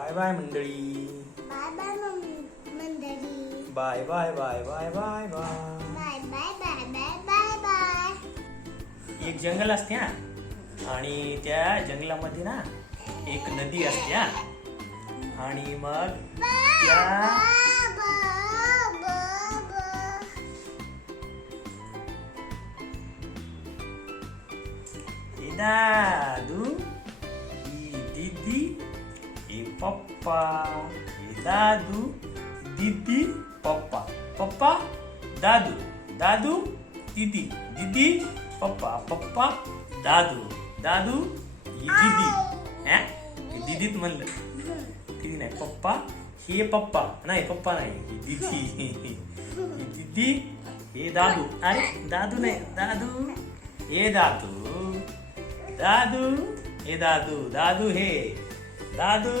Bye bye मंडळी. Bye bye मंडळी. Bye bye bye bye bye bye. Bye bye bye bye bye bye. एक जंगल असते हा, आणि त्या जंगलामध्ये ना एक नदी असते हा, आणि मग त्या दादू, ही दीदी, हे पप्पा. हे दादू, दीदी, पप्पा. पप्पा, दादू, दादू, दीदी, दीदी, पप्पा. पप्पा, दादू, दादू, ही दीदी. हे दीदीत म्हणलं किती नाही. पप्पा, हे पप्पा नाही, पप्पा नाही, ही दीदी. ही दीदी, हे दादू. अरे दादू नाही, दादू. हे दादू, दादू, हे दादू. दादू, हे दादू.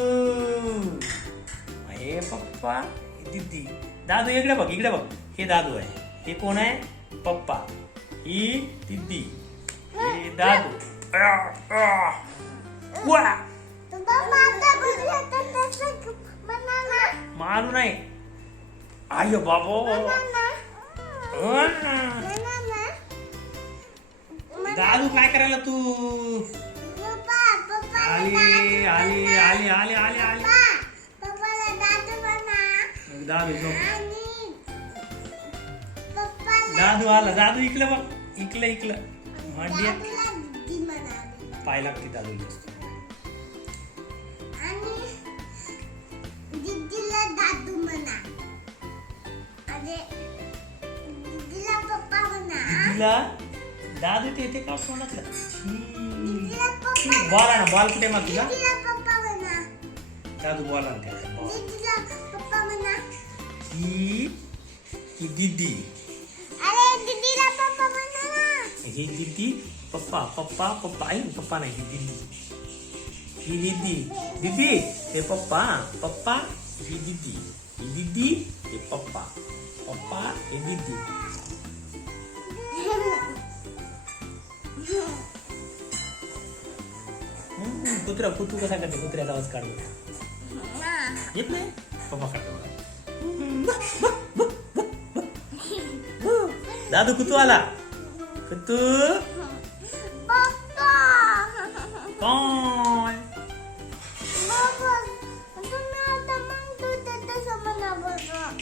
हे पप्पा, हे दीदी. दादू इकडे बघ, इकडे बघ. हे दादू आहे. हे कोण आहे? पप्पा. ही दीदी. हे दादू. मारू नाही. आय बाबो. दादू काय करायला तू? आली आली आली आली आली आली. दादू दादू आला. दादू इकलं बघ, इकलं इकलं. मांडिया पाय लागते दादू. दीदीला दादू ते येते का कोणातलं? बॉल आणा. बॉल कुठे मग तुला? दादू बॉल आणते. ही दीदी. ही दीदी. पप्पा पप्पा पप्पा. आई पप्पा नाही, ही दीदी. ही दीदी. दीदी हे पप्पा. पप्पा ही दीदी. ही दीदी हे पप्पा. पप्पा हे दीदी. कुत्रा कुतू कसा करते? कुत्र्याचा आवाज काढतो येत नाही. पप्पा काढतो. दादू कुतू आला. कुतू कोण?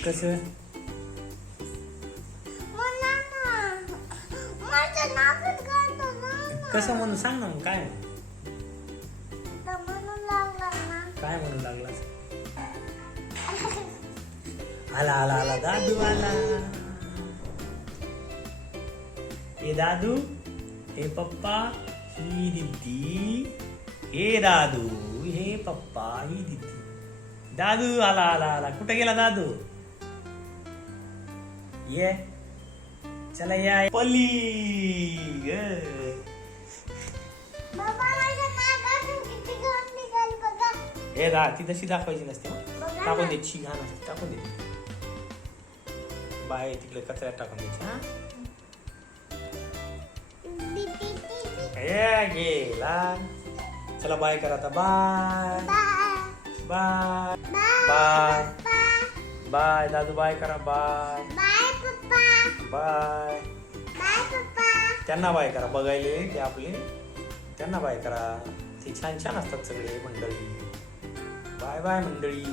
कसं कसं म्हणून सांग ना मग. काय काय म्हणून लागला? आला आला आला. दादू आला. हे दादू, हे पप्पा, ही दीदी. हे दादू, हे पप्पा, ही दीदी. दादू आला आला आला. कुठे गेला दादू? ये चला या. पली हे दा ती तशी दाखवायची नसते. टाकून द्यायची. घाण असते, टाकून द्यायची. बाय तिकडे कचऱ्यात टाकून द्यायची. हा गेला. चला बाय करा आता. Bye bye bye bye. दादू बाय करा. Bye bye. त्यांना बाय करा. बघायले ते आपले, त्यांना बाय करा. ते छान छान असतात सगळे मंडळी. बाय बाय मंडळी.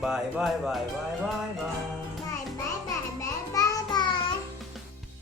Bye bye bye bye bye bye.